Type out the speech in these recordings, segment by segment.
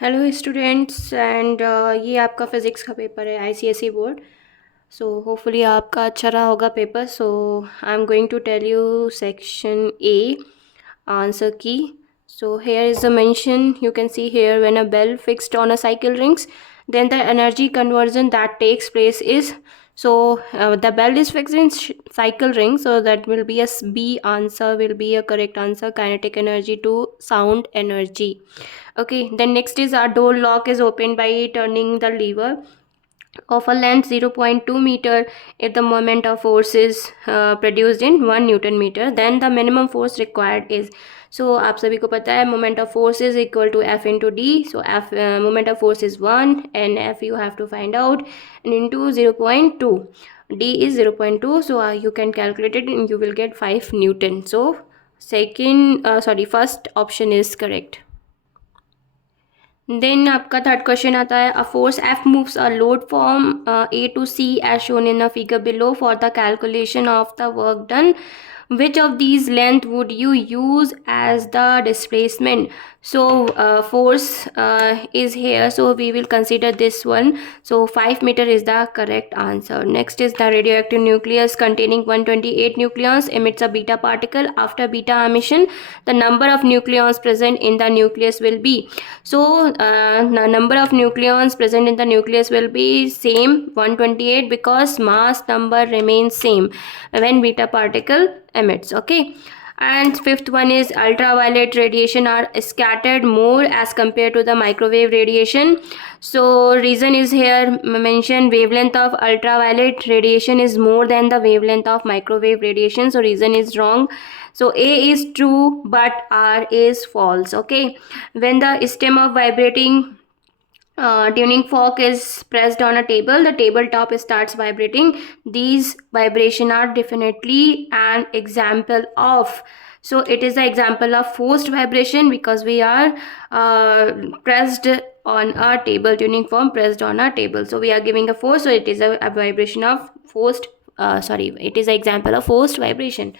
Hello students and ये आपका physics का पेपर है आईसीएसई बोर्ड. सो होपफुली आपका अच्छा रहा होगा paper. So I am going to tell you section A answer key. So here is the mention. You can see here, when a bell fixed on a cycle rings, then the energy conversion that takes place is, the bell is fixed in cycle ring, so that will be a B answer, will be a correct answer, kinetic energy to sound energy. Okay, then next is our door lock is opened by turning the lever of a length 0.2 meter. If the moment of force is produced in 1 Newton meter, then the minimum force required is. So आप सभी को पता है moment of force is equal to F into D. So F moment of force is 1 and F you have to find out, and into 0.2. D is 0.2, so you can calculate it and you will get 5 Newton. So first option is correct. Then आपका third question आता है, a force F moves a load from A to C as shown in a figure below for the calculation of the work done. Which of these length would you use as the displacement? So force is here, so we will consider this one. So 5 meter is the correct answer. Next is the radioactive nucleus containing 128 nucleons emits a beta particle. After beta emission, the number of nucleons present in the nucleus will be. So the number of nucleons present in the nucleus will be same 128, because mass number remains same when beta particle emits. Okay, and fifth one is ultraviolet radiation are scattered more as compared to the microwave radiation. So reason is here mentioned, wavelength of ultraviolet radiation is more than the wavelength of microwave radiation, so reason is wrong. So A is true but R is false. Okay, when the stem of vibrating tuning fork is pressed on a table, the tabletop starts vibrating. These vibration are definitely an example of, so it is an example of forced vibration, because we are pressed on a table, tuning fork pressed on a table, so we are giving a force, so it is a vibration of forced it is an example of forced vibration.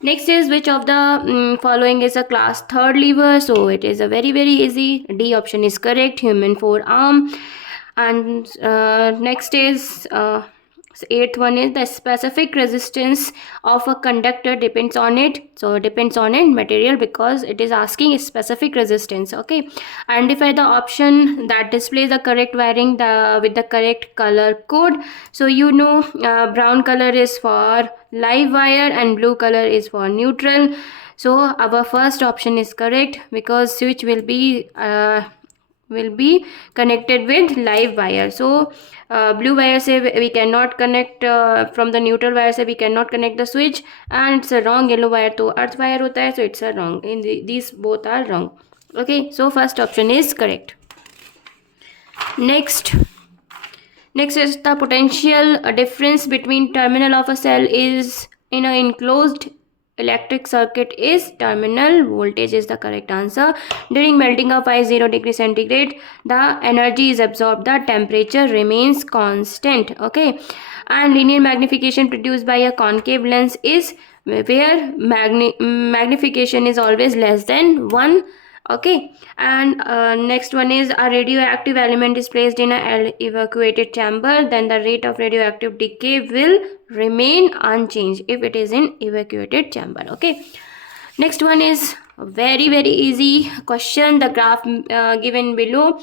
Next is, which of the following is a class third lever? So it is a very easy. D option is correct, human forearm. And next is eighth one is, the specific resistance of a conductor depends on it. So it depends on it material, because it is asking specific resistance. Okay, identify the option that displays the correct wiring with the correct color code. So you know, brown color is for live wire and blue color is for neutral. So our first option is correct, because switch will be connected with live wire. So blue wire say we cannot connect, from the neutral wire say we cannot connect the switch, and it's a wrong. Yellow wire to earth wire hota hai, so it's a wrong. These both are wrong. Okay, so first option is correct. Next is the potential difference between terminal of a cell is in an enclosed electric circuit is terminal voltage is the correct answer. During melting of ice 0 degree centigrade, the energy is absorbed, the temperature remains constant. Okay, and linear magnification produced by a concave lens is where magnification is always less than 1. Okay, and next one is, a radioactive element is placed in a evacuated chamber, then the rate of radioactive decay will remain unchanged if it is in evacuated chamber. Okay, next one is very easy question. The graph given below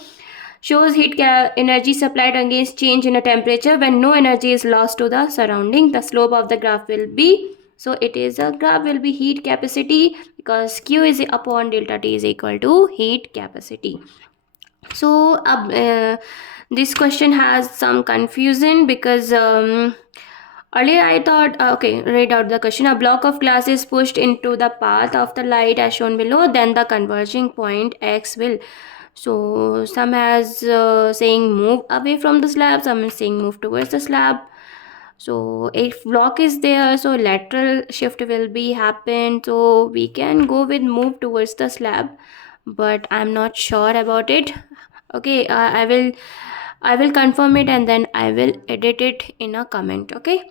shows heat energy supplied against change in a temperature when no energy is lost to the surrounding. The slope of the graph will be, so it is a graph will be heat capacity, because Q is upon delta T is equal to heat capacity. So this question has some confusion, because earlier I thought, okay, read out the question. A block of glass is pushed into the path of the light as shown below, then the converging point X will. So some has saying move away from the slab, some is saying move towards the slab. So if block is there, so lateral shift will be happen, so we can go with move towards the slab, but I'm not sure about it. Okay, I will confirm it and then I will edit it in a comment. Okay,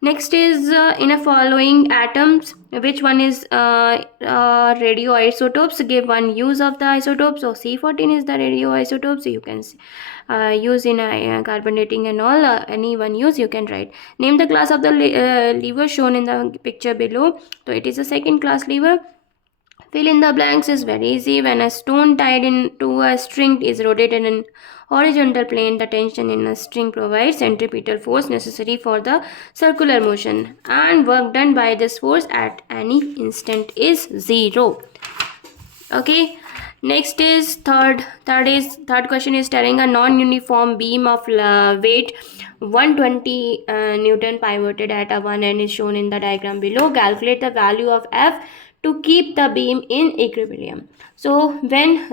next is in a following atoms which one is radioisotopes. Give one use of the isotopes. So C14 is the radioisotope, so you can use in carbon dating and all. Any one use you can write. Name the class of the lever shown in the picture below. So it is a second class lever. Fill in the blanks is very easy. When a stone tied into a string is rotated in horizontal plane, the tension in a string provides centripetal force necessary for the circular motion, and work done by this force at any instant is 0. Okay, next is third question is telling a non-uniform beam of weight 120 Newton pivoted at a one end is shown in the diagram below. Calculate the value of F to keep the beam in equilibrium. So when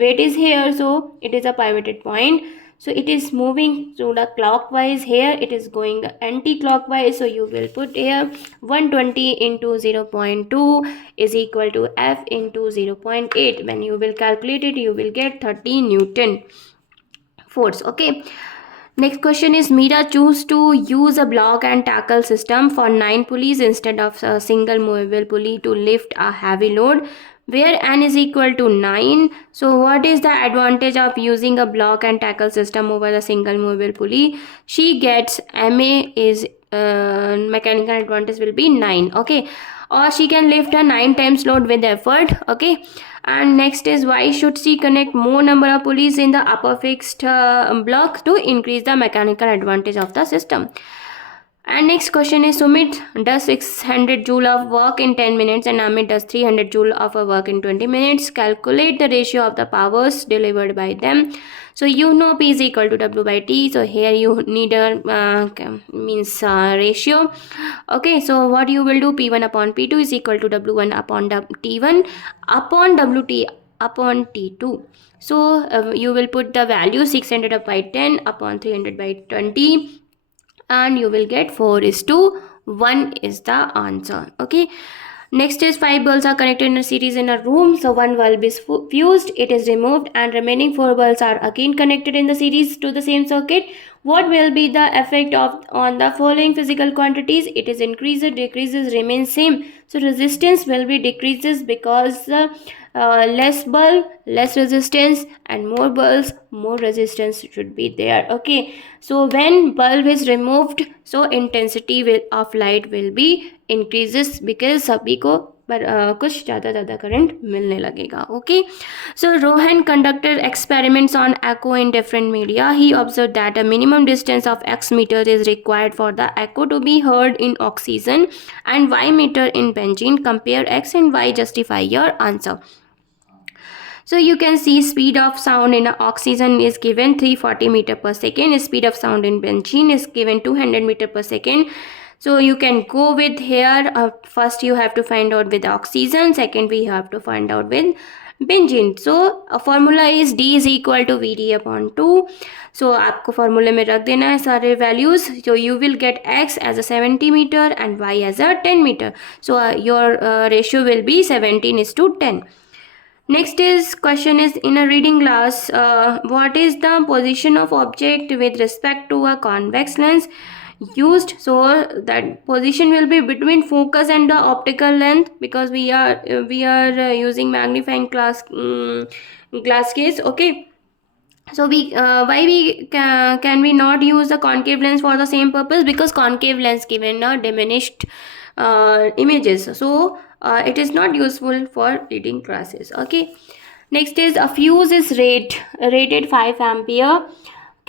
weight is here, so it is a pivoted point, so it is moving to the clockwise. Here it is going anti-clockwise, so you will put here 120 into 0.2 is equal to F into 0.8. when you will calculate it, you will get 30 Newton force. Okay, next question is Mira choose to use a block and tackle system for 9 pulleys instead of a single movable pulley to lift a heavy load where n is equal to 9. So what is the advantage of using a block and tackle system over the single movable pulley? She gets MA is mechanical advantage will be 9. Okay, or she can lift a 9 times load with effort. Okay, and next is why should she connect more number of pulleys in the upper fixed block to increase the mechanical advantage of the system. And next question is Sumit does 600 joule of work in 10 minutes and Amit does 300 joule of a work in 20 minutes. Calculate the ratio of the powers delivered by them. So you know P is equal to W by T. So here you need a ratio. Okay, so what you will do, P1 upon P2 is equal to W1 upon T1 upon WT upon T2. So you will put the value 600 by 10 upon 300 by 20 and you will get 4:1 is the answer. Okay, next is 5 bulbs are connected in a series in a room. So one bulb is fused, it is removed, and remaining 4 bulbs are again connected in the series to the same circuit. What will be the effect of on the following physical quantities? It is increases, decreases, remains same. So resistance will be decreases because less bulb, less resistance, and more bulbs, more resistance should be there. Okay, so when bulb is removed, so intensity of light will be increases because सभी को कुछ ज़्यादा current मिलने लगेगा. Okay, so Rohan conducted experiments on echo in different media. He observed that a minimum distance of X meter is required for the echo to be heard in oxygen and Y meter in benzene. Compare X and Y. Justify your answer. So you can see speed of sound in oxygen is given 340 meter per second. Speed of sound in benzene is given 200 meter per second. So you can go with here. First you have to find out with oxygen. Second we have to find out with benzene. So a formula is D is equal to VD upon 2. So आपको formula में रख देना है सारे values. So you will get X as a 70 meter and Y as a 10 meter. So your ratio will be 17:10. Next is question is in a reading class, what is the position of object with respect to a convex lens used? So that position will be between focus and the optical length because we are using magnifying glass case. Okay, so we why we can we not use the concave lens for the same purpose? Because concave lens given diminished images, so it is not useful for reading classes. Okay, next is a fuse is rated 5 ampere.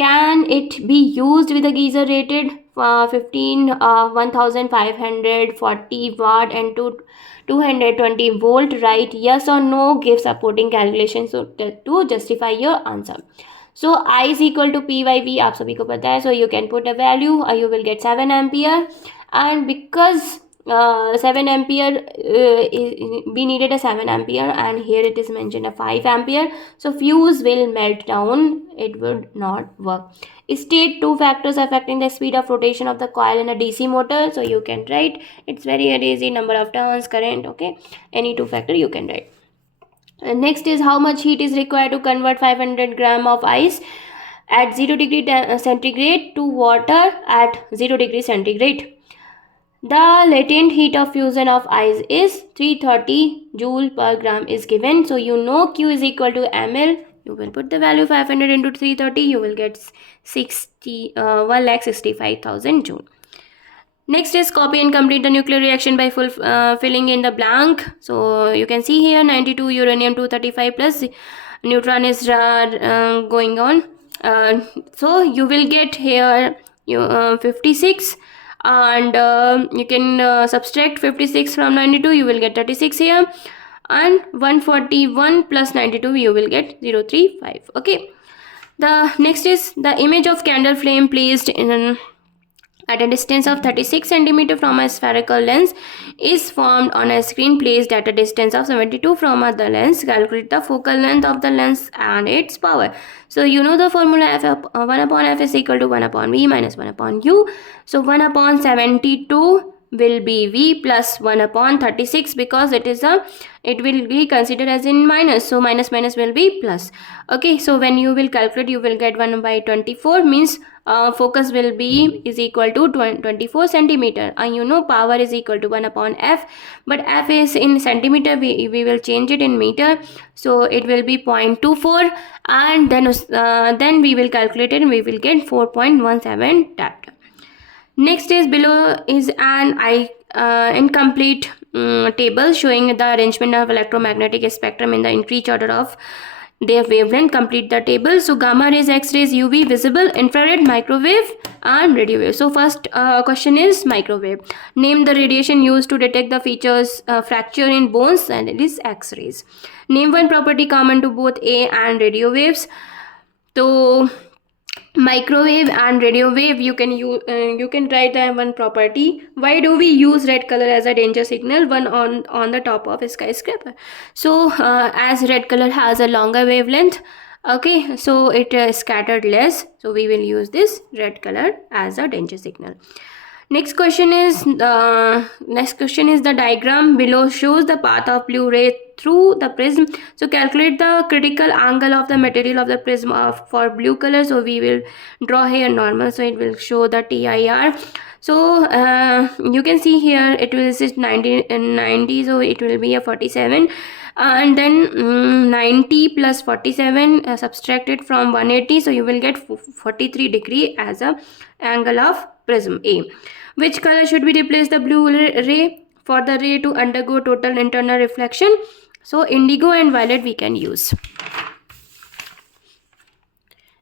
Can it be used with a geyser rated 1540 watt and 220 volt? Right, yes or no, give supporting calculations to justify your answer. So I is equal to P by V आप सभी को पता है. So you can put a value, you will get 7 ampere, and because 7 ampere we needed a 7 ampere and here it is mentioned a 5 ampere, so fuse will melt down, it would not work. State 2 factors affecting the speed of rotation of the coil in a DC motor. So you can write, it's very easy, number of turns, current. Okay, any 2 factor you can write. And next is how much heat is required to convert 500 gram of ice at 0 degree centigrade to water at 0 degree centigrade. The latent heat of fusion of ice is 330 joule per gram is given. So you know Q is equal to ml. You will put the value 500 into 330. You will get 1,65,000 joule. Next is copy and complete the nuclear reaction by filling in the blank. So you can see here 92 uranium 235 plus neutron is going on. So you will get here 56, and you can subtract 56 from 92. You will get 36 here, and 141 plus 92 you will get 035. Okay. The next is the image of candle flame placed in at a distance of 36 cm from a spherical lens is formed on a screen placed at a distance of 72 from the lens. Calculate the focal length of the lens and its power. So you know the formula f 1 upon f is equal to 1 upon v minus 1 upon u. So 1 upon 72 will be v plus 1 upon 36, because it will be considered as in minus, so minus minus will be plus. Okay, so when you will calculate, you will get 1 by 24, means focus will be is equal to 24 centimeter, and you know power is equal to 1 upon f, but f is in centimeter, we will change it in meter, so it will be 0.24, and then we will calculate it and we will get 4.17 tapped. Next is below is an incomplete table showing the arrangement of electromagnetic spectrum in the increased order of their wavelength. Complete the table. So gamma rays, X-rays, UV, visible, infrared, microwave and radio wave. So first question is microwave. Name the radiation used to detect the features fracture in bones, and it is X-rays. Name one property common to both A and radio waves. So microwave and radio wave, you can use you can write the one property. Why do we use red color as a danger signal one on the top of a skyscraper? So as red color has a longer wavelength, okay, so it scattered less, so we will use this red color as a danger signal. Next question is the diagram below shows the path of blue ray through the prism. So calculate the critical angle of the material of the prism for blue color. So we will draw here normal, so it will show the TIR. So you can see here it will sit 90, so it will be a 47, and then 90 plus 47 subtracted from 180, so you will get 43 degree as a angle of prism A. Which color should we replace the blue ray for the ray to undergo total internal reflection? So indigo and violet we can use.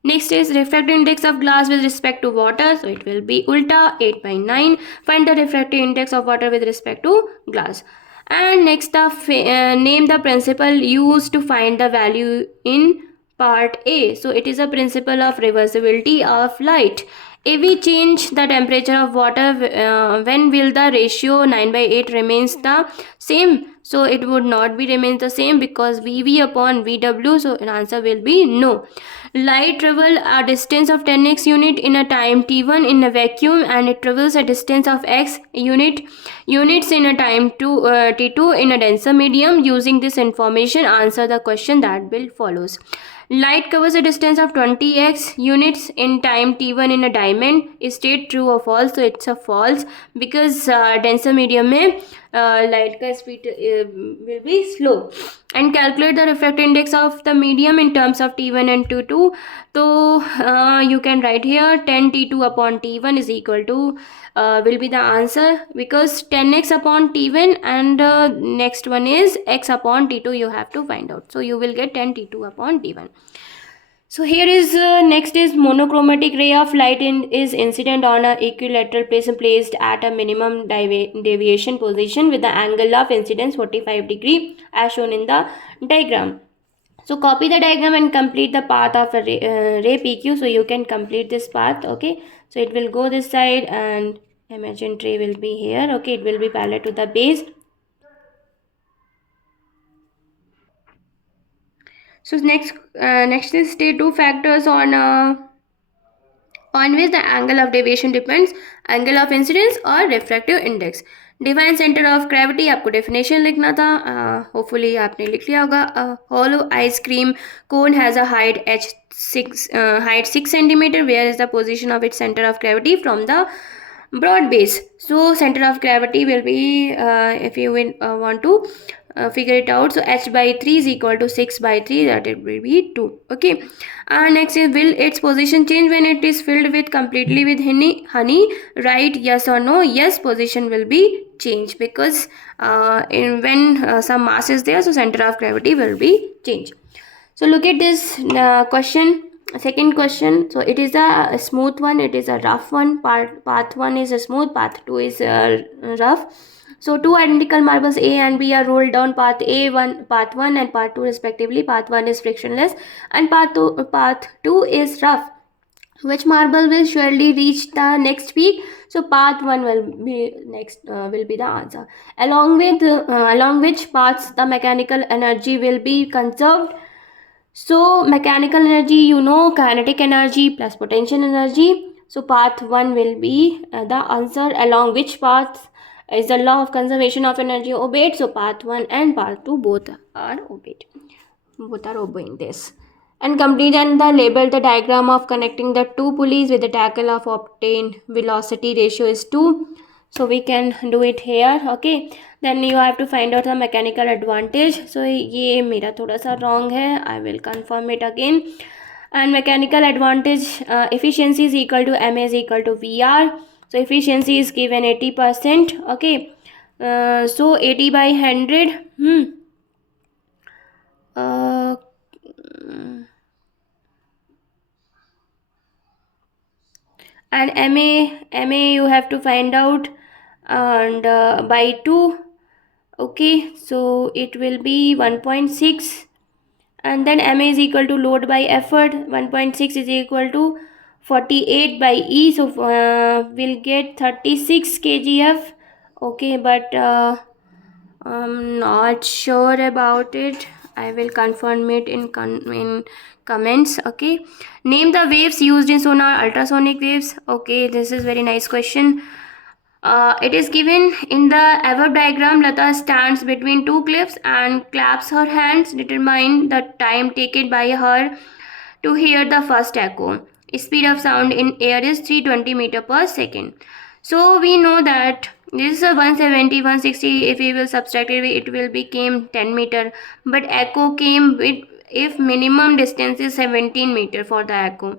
Next is refractive index of glass with respect to water. So it will be ulta 8 by 9. Find the refractive index of water with respect to glass. And next name the principle used to find the value in part A. So it is a principle of reversibility of light. If we change the temperature of water, when will the ratio 9 by 8 remains the same? So it would not be remains the same, because VV upon VW, so an answer will be no. Light travel a distance of 10x unit in a time t1 in a vacuum, and it travels a distance of x units in a time t2 in a denser medium. Using this information, answer the question that will follows. Light covers a distance of 20x units in time t1 in a diamond. Is state true or false? So it's a false, because denser medium में light का speed will be slow. And calculate the refractive index of the medium in terms of t1 and t2. So you can write here 10 t2 upon t1 is equal to will be the answer, because 10x upon t1 and next one is x upon t2 you have to find out. So you will get 10 t2 upon t1. So here is next is monochromatic ray of light is incident on a equilateral prism placed at a minimum deviation position with the angle of incidence 45 degree as shown in the diagram. So copy the diagram and complete the path of a ray PQ. So you can complete this path. Okay, so it will go this side and emergent ray will be here. Okay, it will be parallel to the base. So next is state two factors on which the angle of deviation depends, angle of incidence or refractive index. Define centre of gravity आपको definition लिखना था, hopefully आपने लिख लिया होगा. Hollow ice cream cone has a height height 6 centimeter. Where is the position of its center of gravity from the broad base. So center of gravity will be, if you will want to figure it out, so h by 3 is equal to 6 by 3, that it will be 2. Okay, and next is, will its position change when it is filled with completely with honey? Right, yes or no? Yes, position will be changed, because when some mass is there, so center of gravity will be changed. So look at this question, second question. So it is a smooth one, it is a rough one. Path 1 is a smooth, path 2 is rough. So two identical marbles A and B are rolled down path path 1 and path 2 respectively. Path 1 is frictionless and path 2 is rough. Which marble will surely reach the next peak? So path 1 will be next, will be the answer. Along which paths the mechanical energy will be conserved? So mechanical energy, you know, kinetic energy plus potential energy. So path 1 will be the answer. Along which path is the law of conservation of energy obeyed? So path 1 and path 2 both are obeyed. Both are obeying this. And complete and the label the diagram of connecting the two pulleys with the tackle of obtained velocity ratio is 2. So we can do it here. Okay, then you have to find out the mechanical advantage. So ये मेरा थोड़ा सा wrong है, I will confirm it again. And mechanical advantage, efficiency is equal to ma is equal to vr. So efficiency is given 80%. Okay, so 80 by 100. uh, and ma you have to find out, and by 2. Okay, so it will be 1.6, and then ma is equal to load by effort. 1.6 is equal to 48 by e, so we'll get 36 kgf. Okay, but I'm not sure about it. I will confirm it in comments. Okay, name the waves used in sonar. Ultrasonic waves. Okay, this is very nice question. It is given in the above diagram. Lata stands between two cliffs and claps her hands. Determine the time taken by her to hear the first echo. Speed of sound in air is 320 meter per second. So we know that this is a 170, 160. If we will subtract it, it will become 10 meter. But echo came with, if minimum distance is 17 meter for the echo.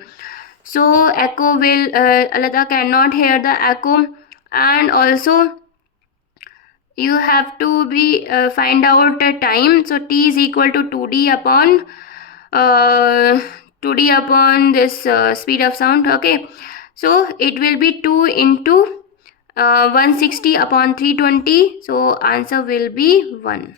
So echo will, Lata cannot hear the echo. And also you have to be find out the time. So t is equal to 2d upon 2d upon this speed of sound. Okay, so it will be 2 into 160 upon 320. So answer will be 1.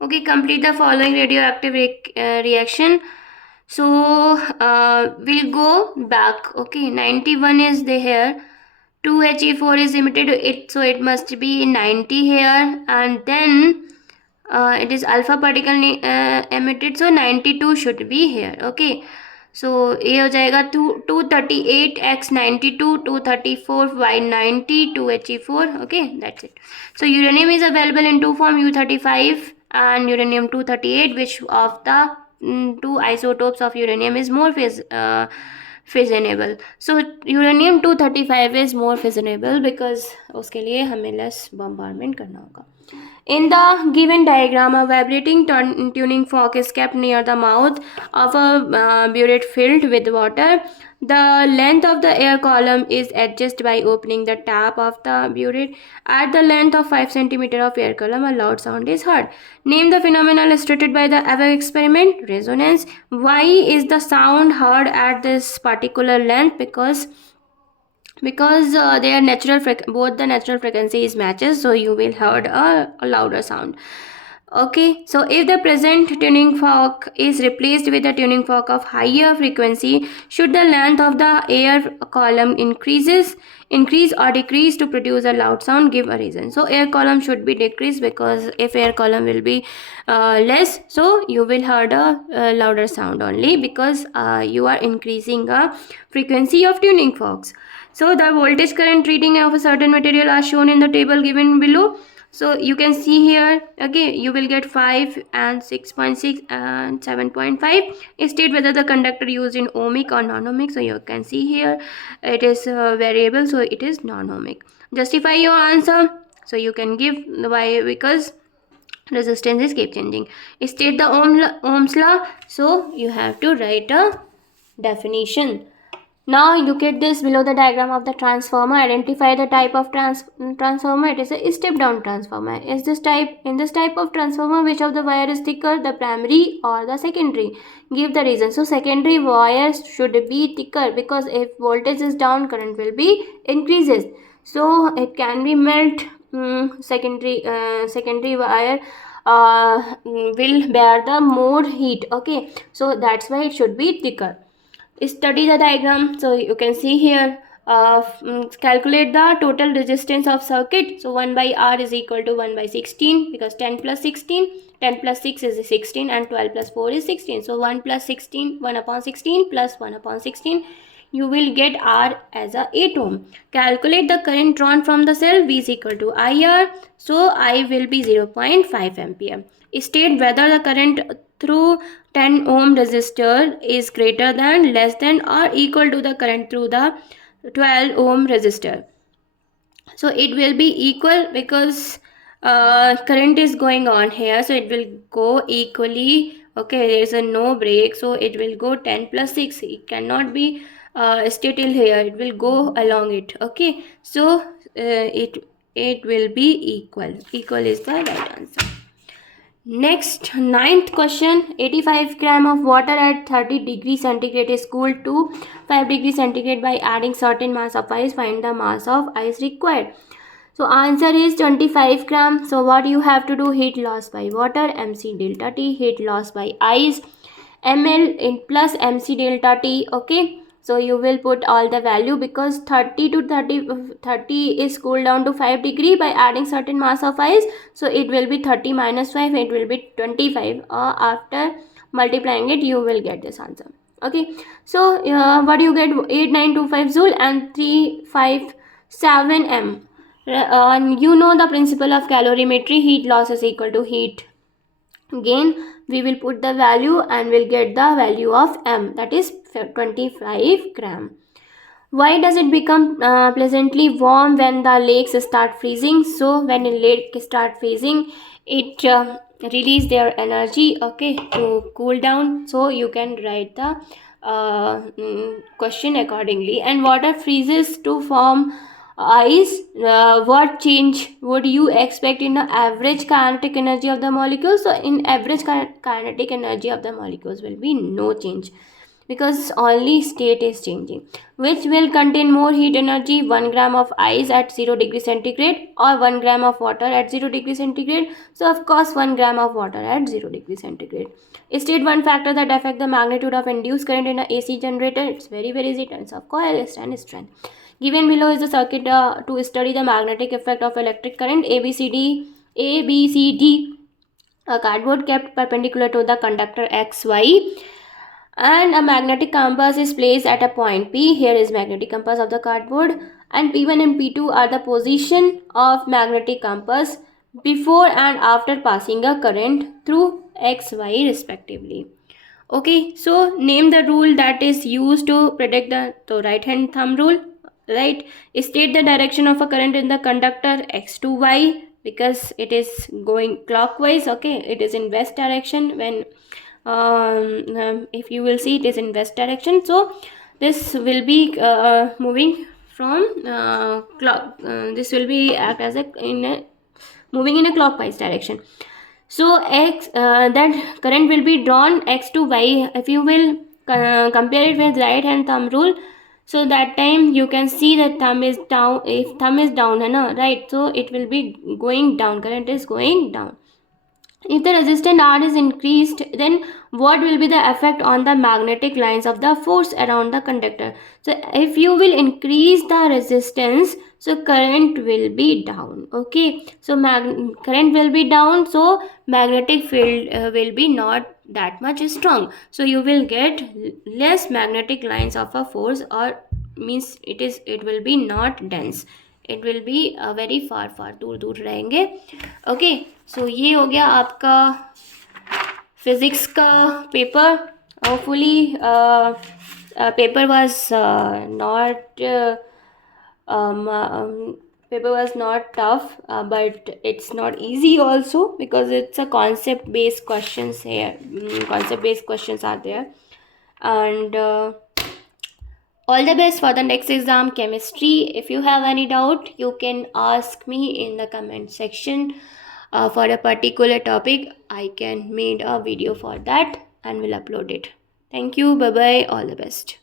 Okay, complete the following radioactive reaction. So we'll go back. Okay, 91 is there here, 2He4 is emitted, so it must be 90 here, and then it is alpha particle emitted, so 92 should be here. Okay, so ये हो जाएगा 238 x 92, 234 y 90, 2He4. Okay, that's it. So uranium is available in two form, U35 and uranium 238. Which of the two isotopes of uranium is more fissionable? So uranium 235 is more fissionable because उसके लिए हमें less bombardment करना होगा. In the given diagram, a vibrating tuning fork is kept near the mouth of a burette filled with water. The length of the air column is adjusted by opening the tap of the burette. At the length of 5 cm of air column, a loud sound is heard. Name the phenomenon illustrated by the above experiment. Resonance. Why is the sound heard at this particular length? Because their both the natural frequencies matches, so you will heard a louder sound. Okay, so if the present tuning fork is replaced with a tuning fork of higher frequency, should the length of the air column increase or decrease to produce a loud sound? Give a reason. So air column should be decreased, because if air column will be less, so you will heard a louder sound only, because you are increasing the frequency of tuning forks. So the voltage current reading of a certain material are shown in the table given below. So you can see here, okay, you will get 5 and 6.6 and 7.5. State whether the conductor used in ohmic or non-ohmic. So you can see here it is variable, so it is non-ohmic. Justify your answer. So you can give why, because resistance is keep changing. State the Ohm's law. So you have to write a definition. Now look at this below the diagram of the transformer. Identify the type of transformer. It is a step down transformer. Is this type, in this type of transformer, which of the wire is thicker, the primary or the secondary? Give the reason. So secondary wires should be thicker, because if voltage is down, current will be increases. So it can be melt. Secondary wire will bear the more heat. Okay, so that's why it should be thicker. Study the diagram. So you can see here, calculate the total resistance of circuit. So 1 by R is equal to 1 by 16, because 10 plus 16, 10 plus 6 is 16, and 12 plus 4 is 16. So 1 plus 16, 1 upon 16 plus 1 upon 16, you will get R as a 8 ohm. Calculate the current drawn from the cell. V is equal to IR. So I will be 0.5 ampere. State whether the current through 10 ohm resistor is greater than, less than, or equal to the current through the 12 ohm resistor. So it will be equal, because current is going on here, so it will go equally. Okay, there is a no break, so it will go 10 plus 6. It cannot be stay till here, it will go along it. Okay, so it will be equal is the right answer. Next, ninth question. 85 gram of water at 30 degrees centigrade is cooled to 5 degrees centigrade by adding certain mass of ice. Find the mass of ice required. So answer is 25 gram. So what you have to do, heat loss by water, mc delta T, heat loss by ice, ml in plus mc delta T. Okay, so you will put all the value, because 30 to 30 is cooled down to 5 degree by adding certain mass of ice. So it will be 30 minus 5, it will be 25. After multiplying it, you will get this answer. Okay, so what you get, 8925 joule and 357 m. And you know the principle of calorimetry, heat loss is equal to heat gain. We will put the value and we'll get the value of m, that is 25 gram. Why does it become pleasantly warm when the lakes start freezing? So when a lake start freezing, it release their energy, okay, to cool down. So you can write the question accordingly. And water freezes to form ice. What change would you expect in the average kinetic energy of the molecules? So in average kinetic energy of the molecules will be no change, because only state is changing. Which will contain more heat energy, 1 gram of ice at 0 degree centigrade or 1 gram of water at 0 degree centigrade? So of course 1 gram of water at 0 degree centigrade. State one factor that affect the magnitude of induced current in a AC generator. It's very easy. Turns of coil and strength. Given below is the circuit to study the magnetic effect of electric current. ABCD, a cardboard kept perpendicular to the conductor XY, and a magnetic compass is placed at a point P. Here is magnetic compass of the cardboard, and P1 and P2 are the position of magnetic compass before and after passing a current through XY respectively. Okay, so name the rule that is used to predict the right hand thumb rule. Right, state the direction of a current in the conductor x to y, because it is going clockwise. Okay, it is in west direction. When if you will see, it is in west direction, so this will be moving from clock. This will be act as moving in a clockwise direction. So x that current will be drawn x to y. If you will compare it with right hand thumb rule, so that time you can see that thumb is down. If thumb is down, right, so it will be going down, current is going down. If the resistance R is increased, then what will be the effect on the magnetic lines of the force around the conductor? So if you will increase the resistance, so current will be down. Okay, so current will be down, so magnetic field will be not that much strong. So you will get less magnetic lines of a force, or means it will be not dense. It will be very far far, दूर दूर रहेंगे. Okay, सो ये हो गया आपका physics का paper. Hopefully paper was not paper was not tough, but it's not easy also, because it's a concept based questions here. Concept based questions are there. And all the best for the next exam, chemistry. If you have any doubt, you can ask me in the comment section. For a particular topic, I can make a video for that and will upload it. Thank you. Bye bye. All the best.